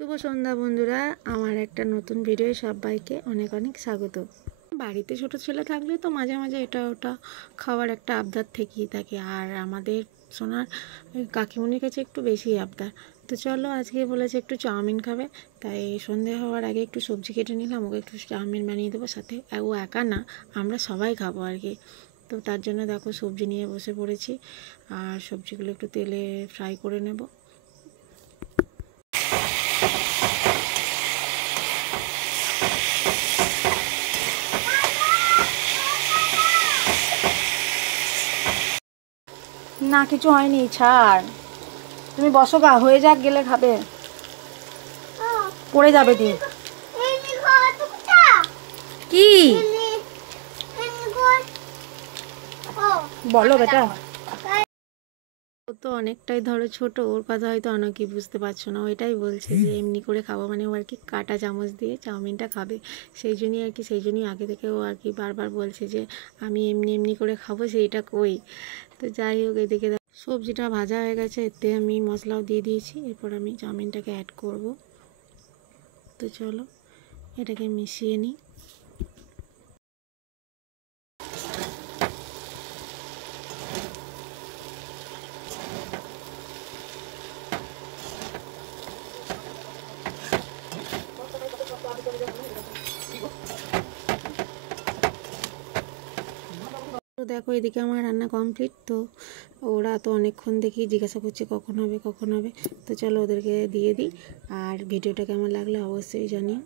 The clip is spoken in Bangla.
শুভ সন্ধ্যা বন্ধুরা, আমার একটা নতুন ভিডিও সবাইকে অনেক অনেক স্বাগত। বাড়িতে ছোট ছেলে থাকলে তো মাঝে মাঝে এটা ওটা খাওয়ার একটা আবদার থেকেই থাকে, আর আমাদের সোনার কাকিমণির কাছে একটু বেশি আবদার। তো চলো, আজকে বলেছে একটু চাউমিন খাবে, তাই সন্ধে হওয়ার আগে একটু সবজি কেটে নিলাম, ওকে একটু চাউমিন বানিয়ে দেবো। সাথে ও একা না, আমরা সবাই খাবো আর কি। তো তার জন্য দেখো সবজি নিয়ে বসে পড়েছি, আর সবজিগুলো একটু তেলে ফ্রাই করে নেব। না, কিছু হয়নি, ছাড়। তুমি বসো গা, হয়ে যাক, গেলে খাবে, পড়ে যাবে দিন। কি বলো বেটা? ও তো অনেকটাই ধরো ছোট, ওর কথা হয়তো অনেকেই বুঝতে পারছো না। ওইটাই বলছে যে এমনি করে খাবো, মানে ও আর কি কাঁটা চামচ দিয়ে চাউমিনটা খাবে। সেই জন্যই আগে থেকে ও আর কি বারবার বলছে যে আমি এমনি এমনি করে খাবো, সেইটা কই। তো যাই হোক, এদিকে সবজিটা ভাজা হয়ে গেছে, এতে আমি মশলাও দিয়ে দিয়েছি। এরপর আমি চাউমিনটাকে অ্যাড করব। তো চলো এটাকে মিশিয়ে নিই। তো দেখো, এদিকে আমার রান্না কমপ্লিট। তো ওরা তো অনেকক্ষণ দেখি জিজ্ঞাসা করছে কখন হবে কখন হবে। তো চলো ওদেরকে দিয়ে দিই, আর ভিডিওটা কেমন লাগলো অবশ্যই জানিও।